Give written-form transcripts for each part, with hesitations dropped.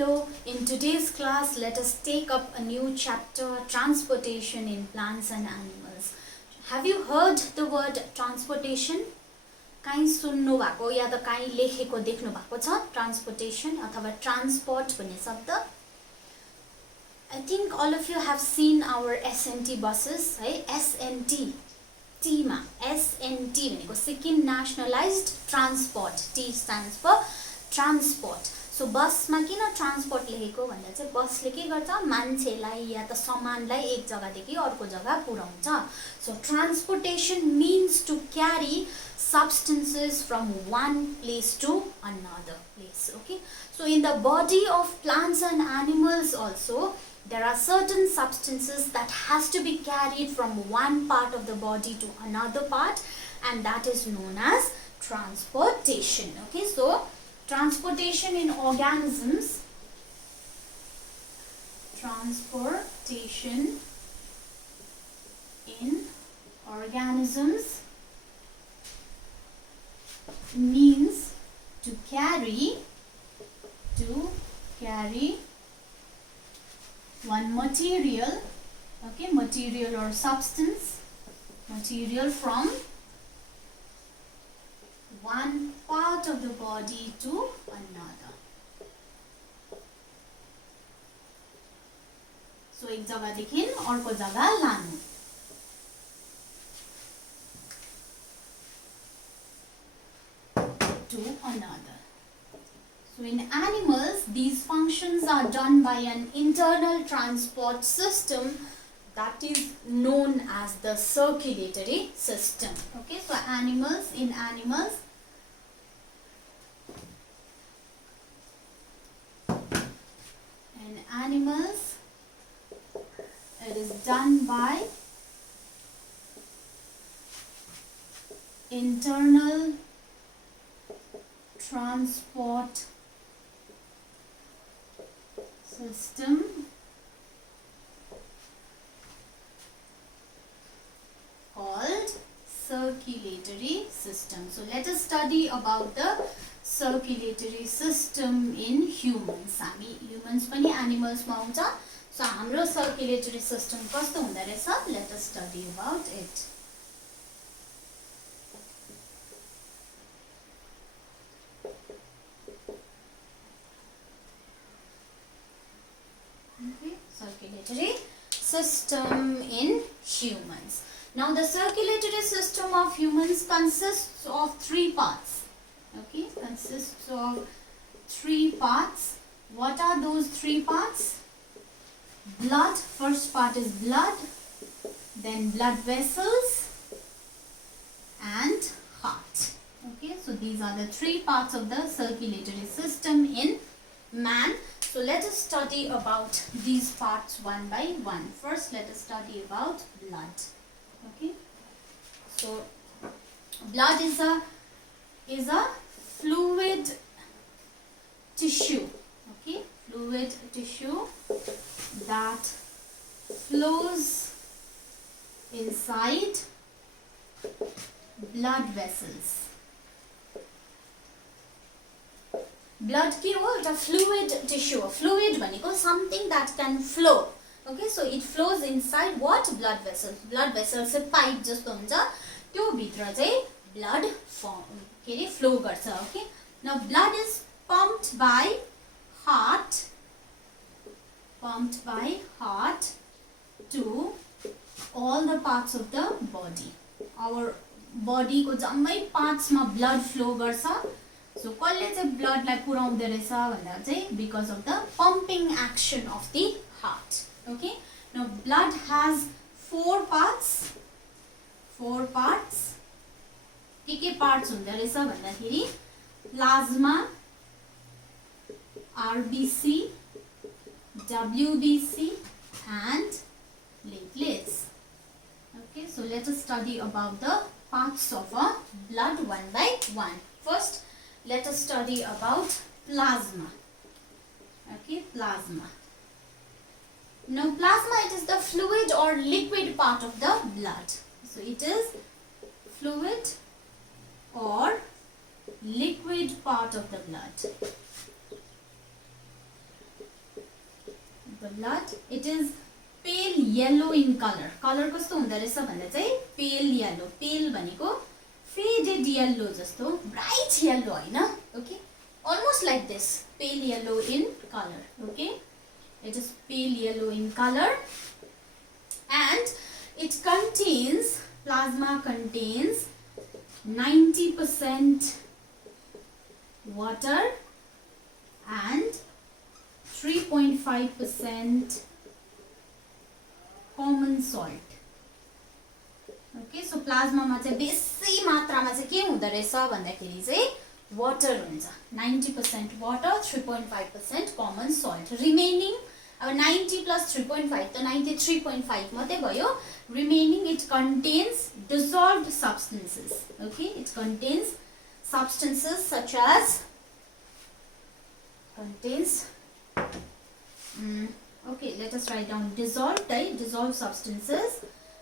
Hello, in today's class let us take up a new chapter, transportation in plants and animals. Have you heard the word transportation? काई सुन्नु भएको या त काई लेखेको देख्नु भएको छ transportation अथवा transport भन्ने शब्द? I think all of you have seen our SNT buses, है SNT T मा SNT भनेको Sikkim Nationalized Transport. T stands for transport. So बस मा किन ट्रान्सपोर्ट लेखेको भन्दा चाहिँ बसले के गर्छ मान्छेलाई या त सामानलाई एक जग्गादेखि अर्को जग्गा पुर्याउँछ. So transportation means to carry substances from one place to another place. Okay, so in the body of plants and animals also there are certain substances that has to be carried from one part of the body to another part, and that is known as transportation. Okay, so transportation in organisms, transportation in organisms means to carry one material, okay, material or substance, material from one part of the body to another. So एक जग्गादेखि अर्को जग्गा लानु. To another. So in animals, these functions are done by an internal transport system that is known as the circulatory system. Okay, so in animals, it is done by internal transport system called circulatory system. So let us study about the circulatory system in humans. हामी humans पनि animals मा हुन्छ. So हाम्रो circulatory system कस्तो हुँदो रहेछ? Let us study about it. Okay, circulatory system in humans. Now the circulatory system of humans consists of three parts. Okay, consists of three parts. What are those three parts? Blood, first part is blood, then blood vessels and heart. Okay, so these are the three parts of the circulatory system in man. So let us study about these parts one by one. First, let us study about blood. Okay, so blood is a fluid tissue. Okay, fluid tissue that flows inside blood vessels. Blood के हो एउटा fluid tissue. Fluid भनेको something that can flow. Okay, so it flows inside what? Blood vessels. Blood vessels चाहिँ pipe जस्तो हुन्छ. त्यो भित्र चाहिँ blood flow गर्छ. Okay, now blood is pumped by heart to all the parts of the body. Our body को जम्मै parts मा blood flow गर्छ. So कसले चाहिँ blood लाई पुर्याउँदै रहेछ भन्दा चाहिँ because of the pumping action of the heart. Okay, now blood has four parts. के parts हुँदो रहेछ भन्दाखेरि plasma, RBC, WBC and platelets. Okay, so let us study about the parts of a blood one by one. First, let us study about plasma. Okay, plasma. Now plasma, it is the fluid or liquid part of the blood. So it is fluid or liquid part of the blood. the blood. It is pale yellow in color. Color कस्तो हुँदो रहेछ भन्दा चाहिँ pale yellow. Pale भनेको faded yellow जस्तो, bright yellow Hahn. Okay, almost like this, pale yellow in color. Okay, it is pale yellow in color, and it contains, plasma contains 90% water and 3.5% common salt. Okay, so plasma मा चाहिँ बेसी मात्रामा चाहिँ के हुँदो रहेछ भन्दाखेरि चाहिँ water हुन्छ. 90% water, 3.5% common salt. Remaining अब 90 plus 3.5 त 93.5 मात्रै भयो. Remaining it contains dissolved substances. Okay, it contains substances such as okay, let us write down dissolved substances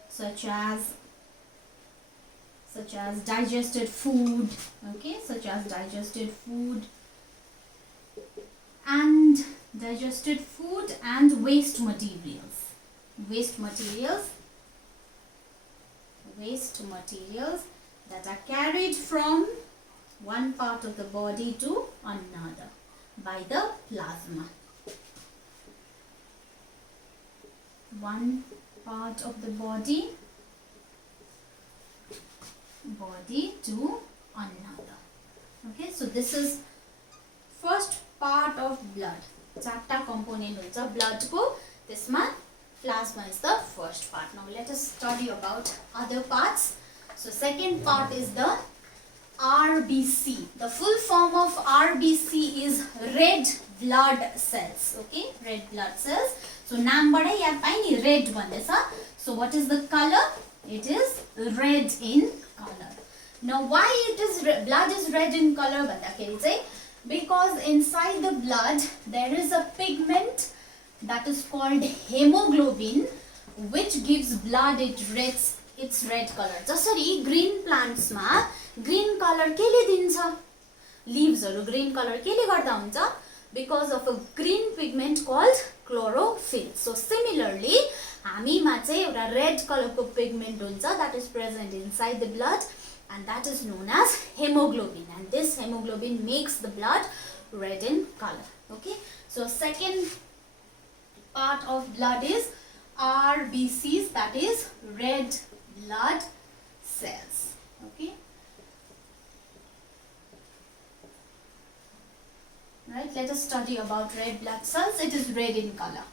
such as digested food. Okay, such as digested food and waste materials that are carried from one part of the body to another by the plasma. One part of the body to another. Okay, so this is first part of blood. चारटा component हुन्छ blood को, त्यसमा plasma is the first part. Now let us study about other parts. So second part is the RBC. The full form of RBC is red blood cells. Okay, red blood cells. So नाम बाटै याद पाए नि red भन्दैछ. So what is the color? It is red in color. Now why blood is red in color भन्दाखेरि चाहिँ because inside the blood there is a pigment that is called hemoglobin, which gives blood its red color. जसरी green plants मा green color केले दिन्छ? Leaves हरु green color केले गर्दा हुन्छ? Because of a green pigment called chlorophyll. So similarly, हामीमा चाहिँ एउटा red color को pigment हुन्छ that is present inside the blood, and that is known as hemoglobin, and this hemoglobin makes the blood red in color. Okay, so second part of blood is RBCs, that is red blood cells. Okay, right, let us study about red blood cells. It is red in color.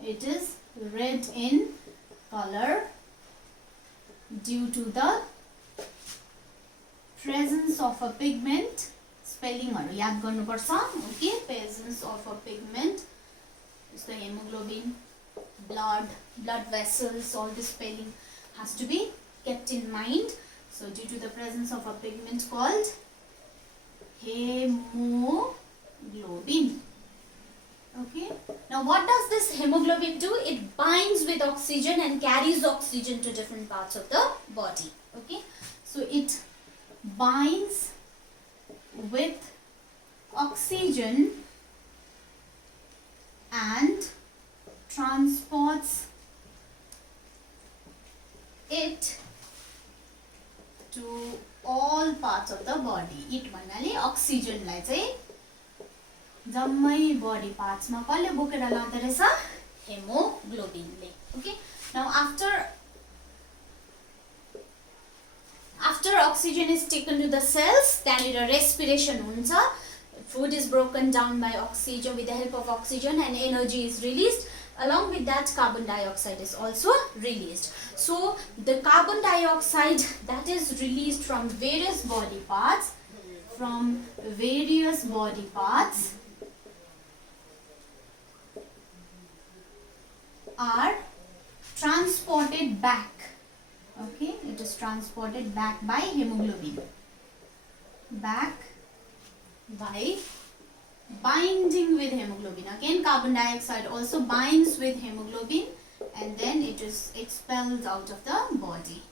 It is red in color due to the presence of a pigment. Spelling haru याद गर्नुपर्छ. Okay, presence of a pigment is the hemoglobin, blood vessels, all this spelling has to be kept in mind. So due to the presence of a pigment called hemoglobin. Okay, now what does this hemoglobin do? It binds with oxygen and carries oxygen to different parts of the body. Okay, so it binds with oxygen and transports it to all parts of the body. It भन्नाले oxygen लाई चाहिँ जम्मै body parts मा कसले बोकेर लाँदो रहेछ? Hemoglobin ले. Okay, now after oxygen is taken to the cells, त्यहाँनिर respiration हुन्छ. Food is broken down by oxygen, with the help of oxygen, and energy is released. Along with that, carbon dioxide is also released. So the carbon dioxide that is released from various body parts, are transported back. Okay, it is transported back by hemoglobin. Back by binding with hemoglobin. Again, carbon dioxide also binds with hemoglobin, and then it is expelled out of the body,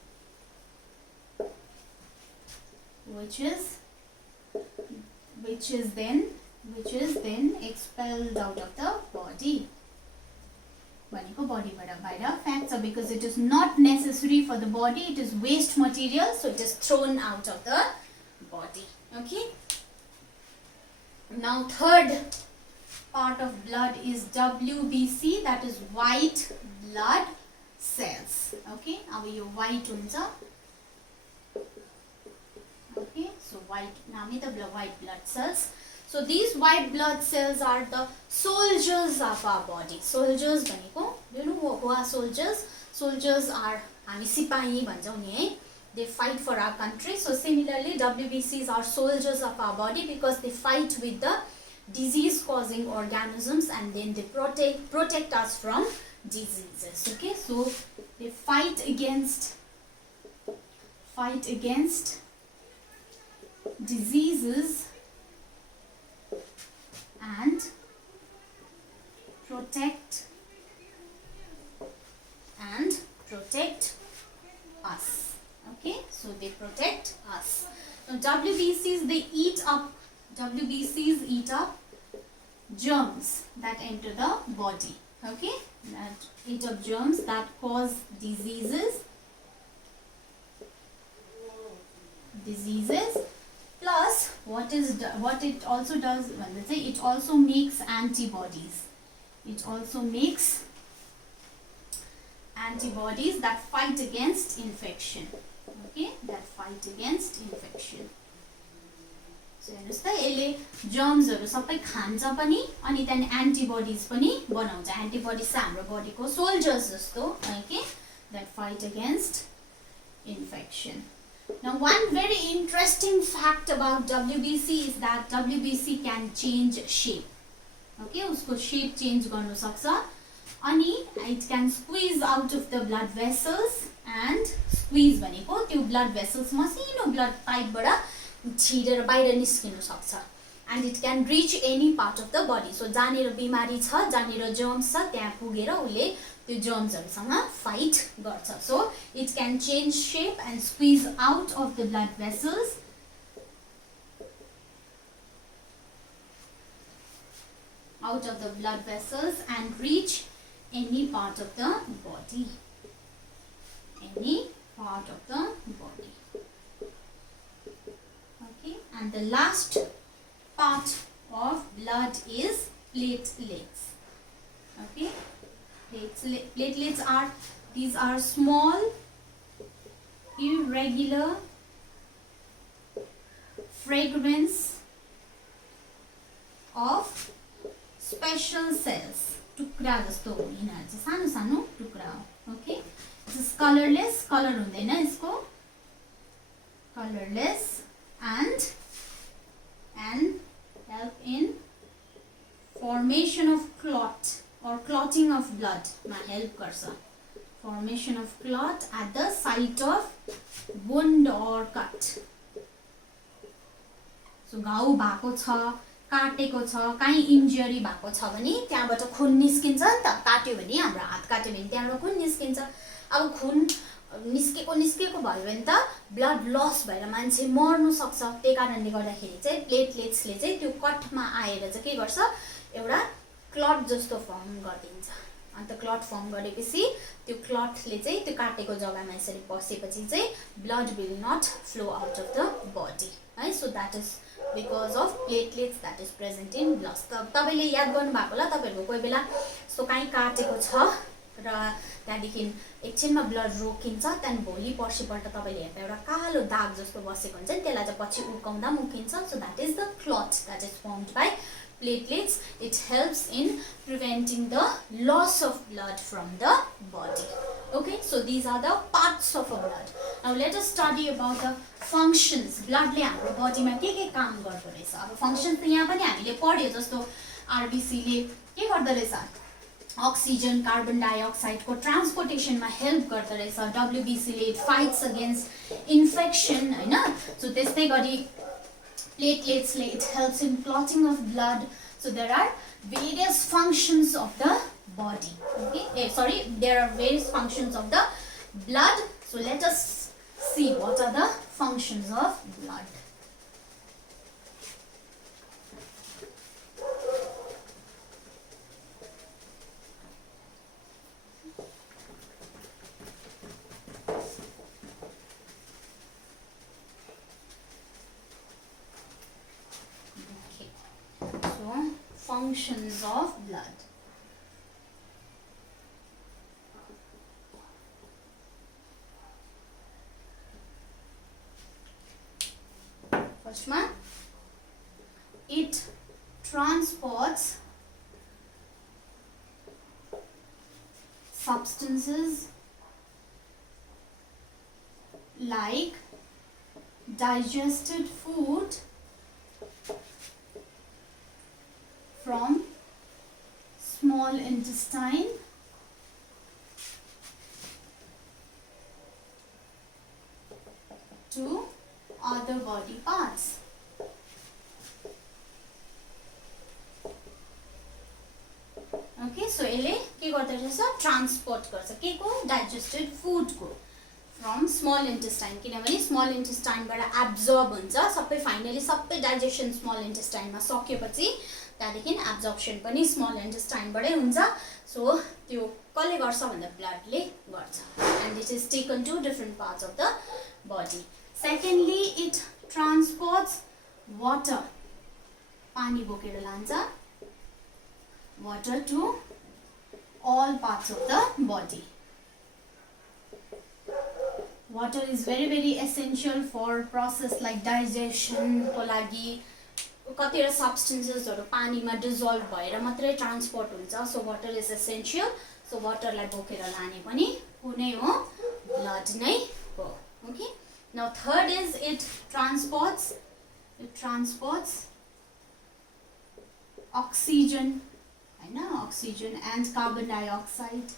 which is then expelled out of the body. भनेको बडीबाट बाहिर फ्याँक्छ because it is not necessary for the body, it is waste material, so it is thrown out of the body. Okay, now third part of blood is WBC, that is white blood cells. Okay, अब यो white हुन्छ. Okay, so white नामी त white blood cells. So these white blood cells are the soldiers of our body. Soldiers भनेको, you know who are soldiers? Soldiers are हामी सिपाही भन्छौँ नि है. They fight for our country. So similarly, WBCs are soldiers of our body because they fight with the disease-causing organisms and then they protect us from diseases. Okay, so they fight against diseases and protect us. Okay, so they protect us. Now WBCs eat up germs that enter the body. Okay, that eat up germs that cause diseases. Plus what it also does, well, let's say it also makes antibodies. It also makes antibodies that fight against infection. Okay, that fight against infection. So हेर्नुस् त यसले जर्म्सहरु सबै खान्छ पनि अनि त्यहाँ antibodies पनि बनाउँछ. एन्टिबडिज चाहिँ हाम्रो बडीको सोल्जर्स जस्तो, okay, that fight against infection. Now one very interesting fact about WBC is that WBC can change shape. Okay, उसको shape change गर्न सक्छ अनि it can squeeze out of the blood vessels and squeeze भनेको त्यो blood vessels मसिनो blood pipe बाट छिरेर बाहिर निस्किन सक्छ. And it can reach any part of the body. So जहाँनिर बिमारी छ, जहाँनिर germs छ, त्यहाँ पुगेर उले त्यो germsहरुसँग fight गर्छ. So it can change shape and squeeze out of the blood vessels. And reach any part of the body. Okay, and the last part of blood is platelets. Okay, platelets are small, irregular fragments of special cells. टुक्रा जस्तो हो यिनीहरु चाहिँ, सानो सानो टुक्रा हो. Okay, this is colorless, color हुँदैन यसको, colorless and help in formation of clot or clotting of blood मा help गर्छ. Formation of clot at the site of wound or cut. So घाउ भएको छ, काटेको छ, कहीं इन्जरी भएको छ भने त्यहाँबाट खून निस्किन्छ नि त. काट्यो भने हाम्रो हात काट्यो भने त्यहाँबाट खून निस्किन्छ. अब खून निस्केको भयो भने त ब्लड लस भएर मान्छे मर्नु सक्छ. त्यही कारणले गर्दाखेरि चाहिँ प्लेटलेट्सले चाहिँ त्यो कटमा आएर चाहिँ के गर्छ, एउटा क्लट जस्तो फर्म गरिदिन्छ. अन्त क्लट फर्म गरेपछि त्यो क्लटले चाहिँ त्यो काटेको जग्गामा यसरी बसेपछि चाहिँ blood will not flow out of the body है. So that is because of platelets that is present in blood. तपाईले याद गर्नु भएको होला, तपाईहरुको कोही बेला सो कहीं काटेको छ र त्यहाँदेखि एकछिनमा ब्लड रोकिन्छ, त्यहाँदेखि भोलि पर्सिपल्ट तपाईले हेर्दा एउटा कालो दाग जस्तो बसेको हुन्छ नि, त्यसलाई चाहिँ पछि उकाउँदा मुकिन्छ. So that is the clot that is formed by platelets. It helps in preventing the loss of blood from the body. Okay, so these are the parts of a blood. Now let us study about the functions. Blood ले हाम्रो body मा के काम गर्दो रहेछ. अब functions त यहाँ पनि हामीले पढ्यो, जस्तो RBC ले के गर्दो रहेछ, oxygen carbon dioxide को transportation मा help गर्दो रहेछ. WBC ले it fights against infection Hahn. So त्यस्तै गरी platelets ले it helps in clotting of blood. So there are various functions of the body. Okay, there are various functions of the blood. So let us see what are the functions of blood. functions of blood. First one, it transports substances like digested food from small intestine to other body parts. Okay, so यसले के गर्दो रहेछ, transport गर्छ के को, digested food को from small intestine, किनभने small इन्टेस्टाइनबाट absorb हुन्छ सबै, फाइनली सबै डाइजेसन स्मल इन्टेस्टाइनमा सकेपछि त्यहाँदेखि एब्जर्प्सन पनि स्मल इन्टेस्टाइनबाटै हुन्छ. सो त्यो कसले गर्छ भन्दा ब्लडले गर्छ. And it is taken to different parts of the body. Secondly, it transports water, पानी बोकेर लान्छ, water to all parts of the body. Water is very essential for process like digestion को लागि. कतिवटा सब्स्टेन्सेसहरु पानीमा डिजोल्भ भएर मात्रै ट्रान्सपोर्ट हुन्छ. So water is essential. So वाटरलाई बोकेर लाने पनि कुनै हो, ब्लड नै हो. Okay, now third is it transports oxygen, oxygen and carbon dioxide.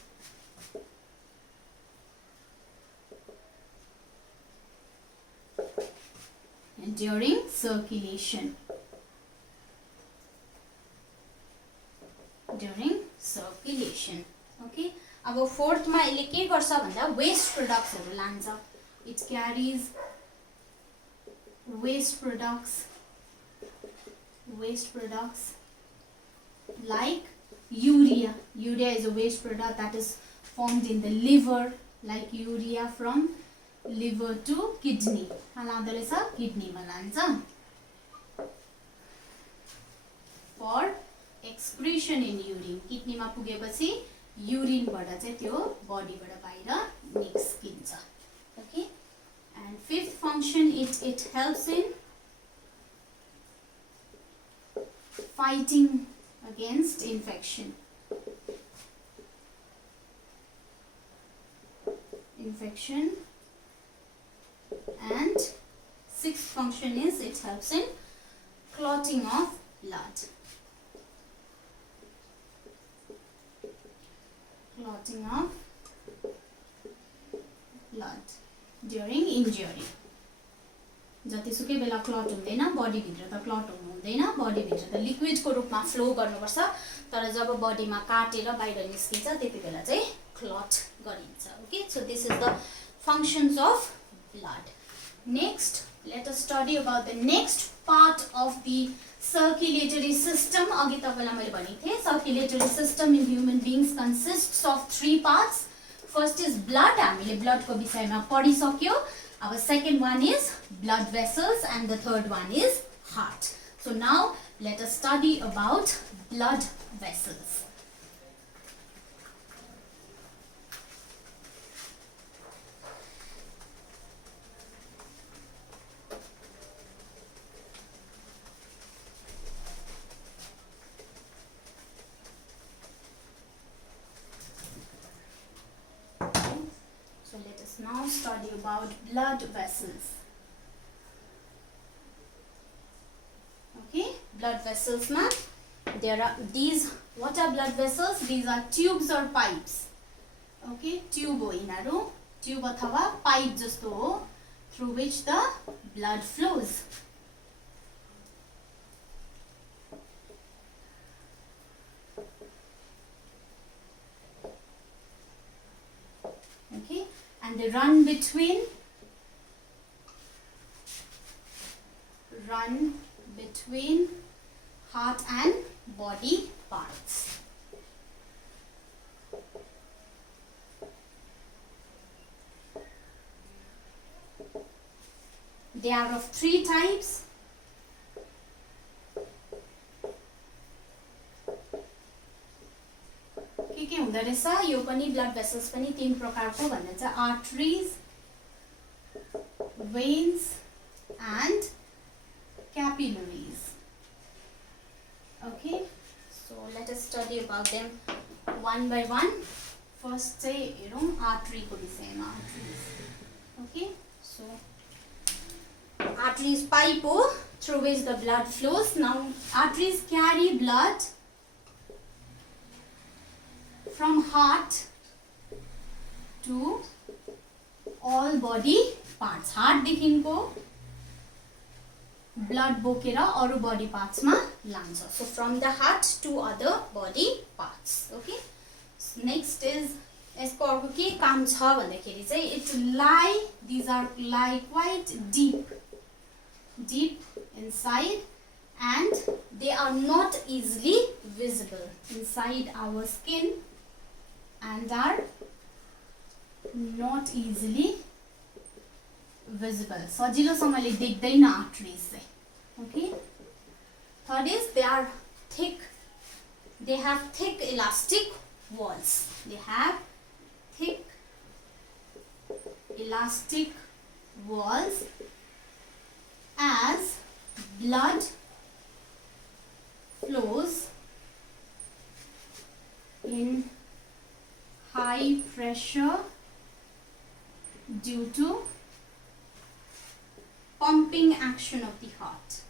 And during circulation. Okay. अब फोर्थ मा यसले के गर्छ भन्दा वेस्ट प्रोडक्ट्सहरु लान्छ. It carries waste products like urea. Urea is a waste product that is formed in the liver, like urea from liver to kidney. लाँदो kidney मा लान्छ for excretion in urine. kidney मा पुगेपछि urine बाट चाहिँ त्यो body बाट बाहिर निस्किन्छ. Okay, and fifth function, it helps in fighting against infection. And sixth function is it helps in clotting of blood. During injury. जतिसुकै बेला क्लट हुँदैन, बडी भित्र त क्लट हुँदैन, बडी भित्र त लिक्विड को रूपमा फ्लो गर्नुपर्छ, तर जब बडीमा काटेर बाहिर निस्किन्छ त्यति बेला चाहिँ क्लट गरिन्छ. Okay, so this is the functions of blood. Next, let us study about the next part of the circulatory system. अघि तपाईलाई मैले भनेको थिएँ circulatory system in human beings कन्सिस्ट्स of 3 parts. First is blood, हामीले ब्लड को विषयमा पढिसक्यो. Our second one is blood vessels and the third one is heart. So now let us study about blood vessels. Let us now study about blood vessels. Okay, blood vessels ma there are these. What are blood vessels? These are tubes or pipes. Okay, tube ho yinaru, tube athava pipe jasto ho through which the blood flows. Okay, and they run between heart and body parts. They are of 3 types. के हुँदो रहेछ यो पनि blood vessels पनि तीन प्रकारको भन्ने चाहिँ arteries veins and capillaries. Okay, so let us study about them one by one. First say artery ko visayama arteries. Okay, so arteries pipe through which the blood flows. Now arteries carry blood from heart to all body parts. Heart देखिनको blood बोकेर अरु body parts मा लान्छ. So from the heart to other body parts. Okay. So next is यसको अर्को के काम छ भन्दाखेरि चाहिँ it lie, these are lie quite deep inside and they are not easily visible inside our skin and are not easily visible. सजिलोसँगले देख्दैन arteries चाहिँ. Okay. Third is they are thick. They have thick elastic walls. They have thick elastic walls as blood flows in high pressure due to pumping action of the heart.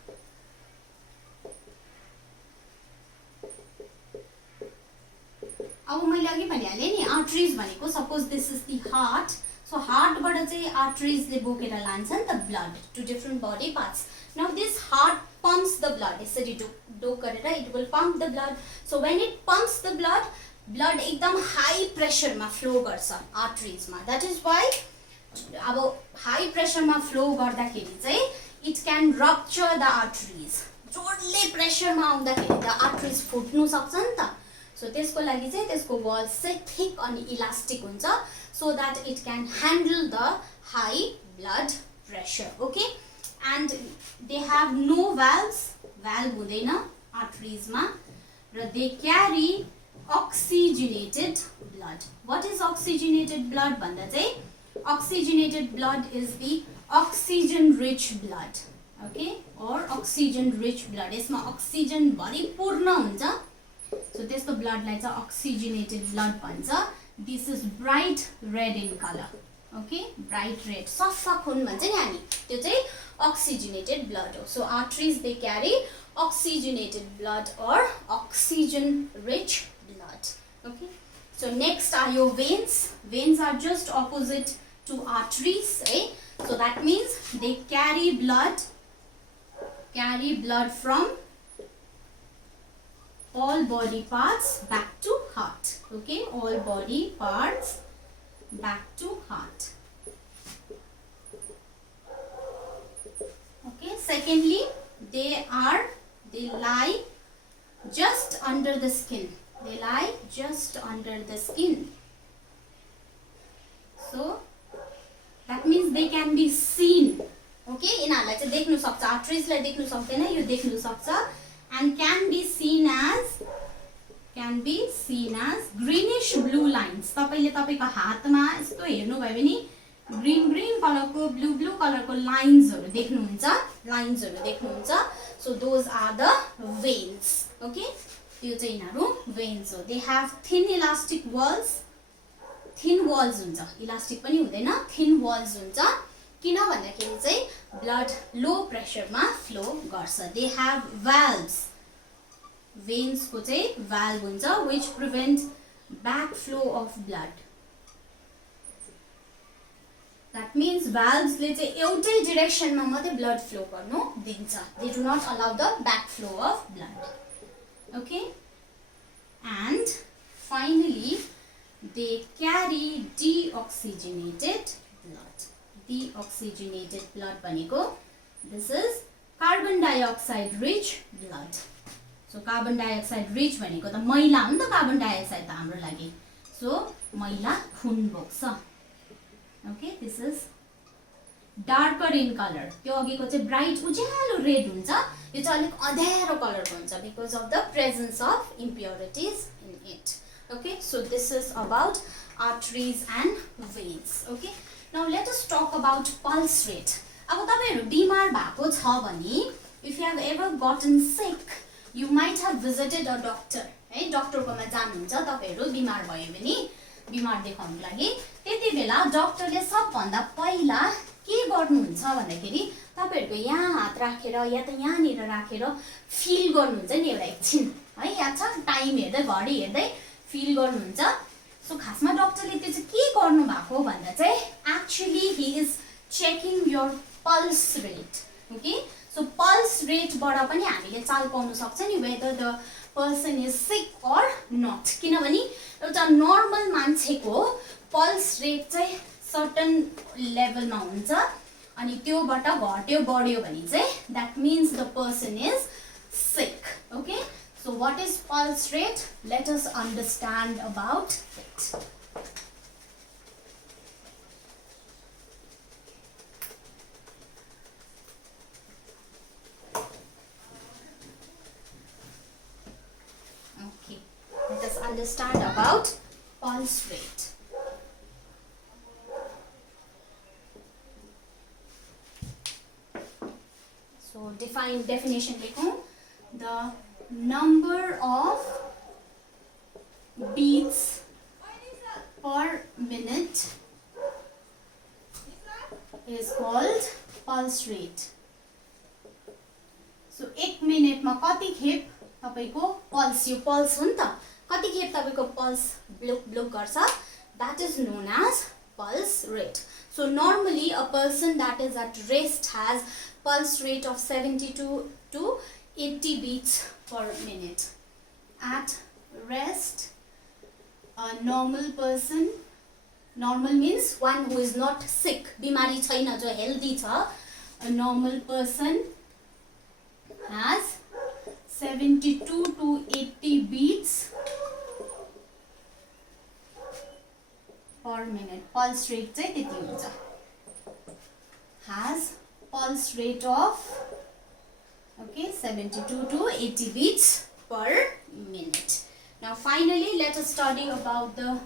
अब मैले अघि भनिहालेँ नि arteries भनेको suppose this is the heart. So हार्टबाट चाहिँ आर्टरीजले बोकेर लान्छ नि त blood to different body parts. Now this heart pumps the blood. यसरी डोक गरेर it will pump the blood. So when it pumps the blood एकदम हाई प्रेसरमा फ्लो गर्छ आर्टरीजमा. द्याट इज वाइ अब हाई प्रेसरमा फ्लो गर्दाखेरि चाहिँ it can rupture the arteries. जोडले प्रेसरमा आउँदाखेरि त आर्टरीज फुट्नु सक्छ नि त. सो त्यसको लागि चाहिँ त्यसको वाल्स चाहिँ थिक अनि इलास्टिक हुन्छ so that it can handle the high blood pressure. Okay. And they have no valves. Valve हुँदैन आर्टरीजमा र दे क्यारी oxygenated blood. What is oxygenated blood भन्दा चाहिँ oxygenated blood is the oxygen rich blood. Okay, or oxygen rich blood. यसमा oxygen भरिपूर्ण हुन्छ. So त्यस्तो blood लाई चाहिँ oxygenated blood भन्छ. This is bright red in color. Okay, bright red. सफा खुन भन्छ नि हामी. त्यो चाहिँ oxygenated blood हो. So arteries they carry oxygenated blood or oxygen rich blood. Okay, so next are your veins. Veins are just opposite to arteries. So that means they carry blood from all body parts back to heart. Okay, all body parts back to heart. Okay, secondly they lie just under the skin. They lie just under the skin. So that means they can be seen. Okay, यिनीहरूलाई चाहिँ देख्नु सक्छ. आर्टरीजलाई देख्नु सक्दैन, यो देख्नु सक्छ. And can be seen as greenish blue lines. तपाईले तपाईको हातमा यस्तो हेर्नु भयो भने ग्रीन कलरको ब्लू कलरको लाइन्सहरु देख्नुहुन्छ. So those are the veins. Okay, त्यो चाहिँ यिनीहरु veins हो. They have thin elastic walls. Thin walls हुन्छ, इलास्टिक पनि हुँदैन, thin walls हुन्छ. किन भन्दाखेरि चाहिँ ब्लड लो प्रेसरमा फ्लो गर्छ. They have valves. Veins को चाहिँ valve हुन्छ which prevent backflow of blood. That means valves ले चाहिँ एउटै डाइरेक्सनमा मात्रै ब्लड फ्लो गर्नु दिन्छ. They do not allow the backflow of blood. Okay, and finally they carry deoxygenated blood. Deoxygenated blood भनेको this is carbon dioxide rich blood. So carbon dioxide rich भनेको त मैला हो नि त. कार्बन डाइअक्साइड त हाम्रो लागि. So मैला खुन बोक्छ. Okay, this is darker in color. त्यो अघिको चाहिँ ब्राइट उज्यालो रेड हुन्छ. यो चाहिँ अलिक अँध्यारो कलरको हुन्छ because of the presence of impurities in it. Okay, so this is about arteries and veins. Okay, now let us talk about pulse rate. अब तपाईहरु बिमार भएको छ भने, if you have ever gotten sick, you might have visited a doctor. है, doctor coma जानुहुन्छ तपाईहरु बिमार भयो भने, बिमार देखाउनको लागि, त्यति बेला डाक्टरले सबभन्दा पहिला के गर्नुहुन्छ भन्दाखेरि तपाईहरुको यहाँ हात राखेर या त यहाँ निर राखेर फिल गर्नुहुन्छ नि एउटा एकछिन, है, याद छ, टाइम हेर्दै घडी हेर्दै फिल गर्नुहुन्छ. सो खासमा डाक्टरले त्यो चाहिँ के गर्नु भएको भन्दा चाहिँ actually he is checking your pulse rate. Okay, so pulse रेटबाट पनि हामीले चाल पाउन सक्छ नि whether the person is sick or not. किनभने एउटा नर्मल मान्छेको पल्स रेट चाहिँ सर्टन लेभलमा हुन्छ अनि त्योबाट घट्यो बढ्यो भने चाहिँ that means the person is sick. Okay, so what is pulse rate? Let us understand about it. Okay, let us understand about pulse rate. So definition lekhu, the number of beats per minute is called pulse rate. So 1 minute मा कति खेप तपाईको pulse, यो pulse हो नि त, कति खेप तपाईको पल्स ब्लुक ब्लुक गर्छ, that is known as pulse rate. So normally a person that is at rest has pulse rate of 72 to 80 beats per minute. At rest, a normal person, normal means one who is not sick, बिमारी छैन, जो healthy छ, a normal person has 72 to 80 beats per minute. Pulse rate चाहिँ त्यति हुन्छ. Has pulse rate of 72 to 80 beats per minute. Now finally let us study about the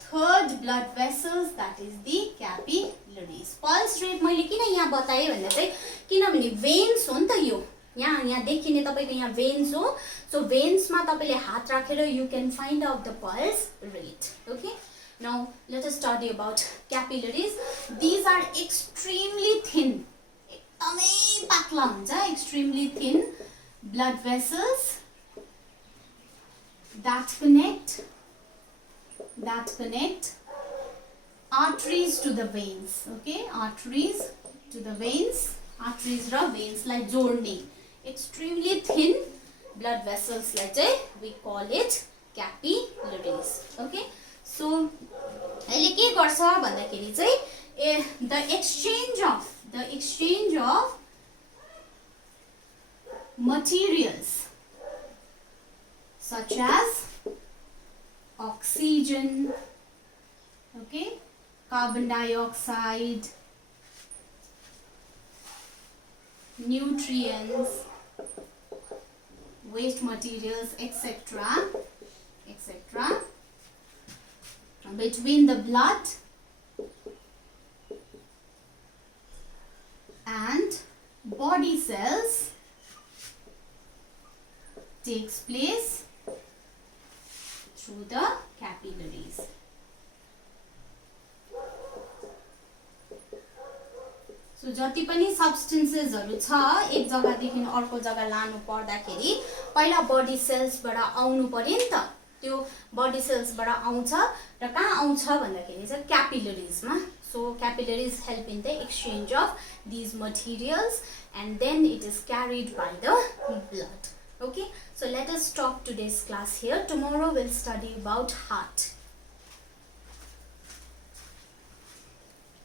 third blood vessels, that is the capillaries. Pulse rate मैले किन यहाँ बताएँ भन्दा चाहिँ किनभने veins हो नि त, यो यहाँ देखिने तपाईको यहाँ veins हो. So veins मा तपाईले हात राखेर you can find out the pulse rate. Okay, now let us study about capillaries. These are extremely thin, एकदमै पातला हुन्छ, extremely thin blood vessels that connect arteries to the veins. Okay, arteries to the veins, arteries raw veins लाई जोड्ने extremely thin blood vessels लाई चाहिँ we call it capillaries. Okay, so अहिले के गर्छ भन्दाखेरि चाहिँ the exchange of materials such as oxygen, okay, carbon dioxide, nutrients, waste materials, etc., between the blood and body cells takes place through the capillaries. So जति पनि सब्स्टेन्सेसहरु छ एक जग्गादेखि अर्को जग्गा लानु पर्दाखेरि पहिला बडी सेल्सबाट आउनु पर्यो नि त. त्यो बडी सेल्सबाट आउँछ र कहाँ आउँछ भन्दाखेरि चाहिँ क्यापिलरीजमा. So capillaries help in the exchange of these materials and then it is carried by the blood. Okay, so let us stop today's class here. Tomorrow we'll study about heart.